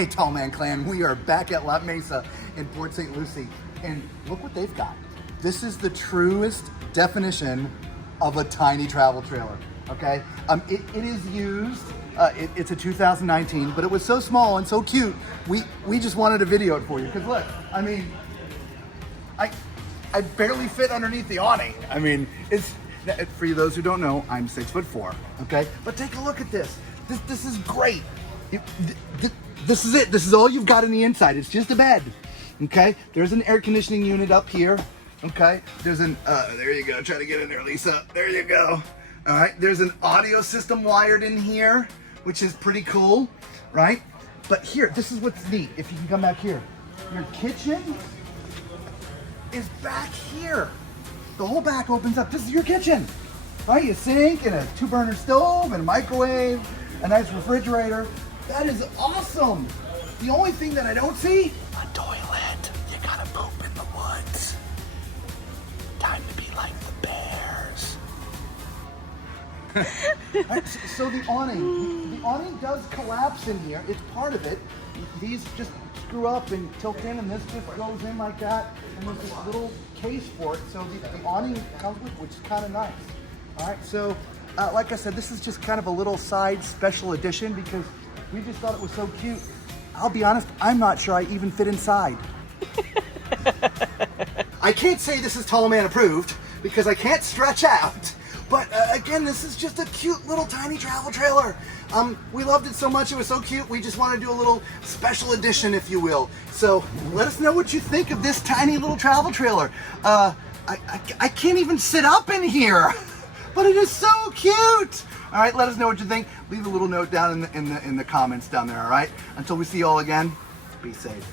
Hey, Tall Man Clan, we are back at La Mesa in Port St Lucie, and look what they've got. This is the truest definition of a tiny travel trailer, okay? It is used, it's a 2019, but it was so small and so cute, we just wanted to video it for you, because look, I mean, I barely fit underneath the awning. I mean, for you those who don't know, I'm 6'4", okay? But take a look at this. This is great. This is it. This is all you've got in the inside. It's just a bed, okay? There's an air conditioning unit up here, okay? There's an, there you go. Try to get in there, Lisa. There you go. All right. There's an audio system wired in here, which is pretty cool, right? But here, this is what's neat. If you can come back here, your kitchen is back here. The whole back opens up. This is your kitchen, right? A sink and a 2-burner stove and a microwave, a nice refrigerator. That is awesome. The only thing that I don't see, a toilet. You gotta poop in the woods. Time to be like the bears. So the awning does collapse in here. It's part of it. These just screw up and tilt in, and this just goes in like that. And there's this little case for it. So the awning comes with, which is kind of nice. All right, so like I said, this is just kind of a little side special edition because we just thought it was so cute. I'll be honest, I'm not sure I even fit inside. I can't say this is Tall Man approved because I can't stretch out. But again, this is just a cute little tiny travel trailer. We loved it so much, it was so cute, we just want to do a little special edition, if you will. So let us know what you think of this tiny little travel trailer. I can't even sit up in here, but it is so cute. All right, let us know what you think. Leave a little note down in the comments down there, all right? Until we see you all again, be safe.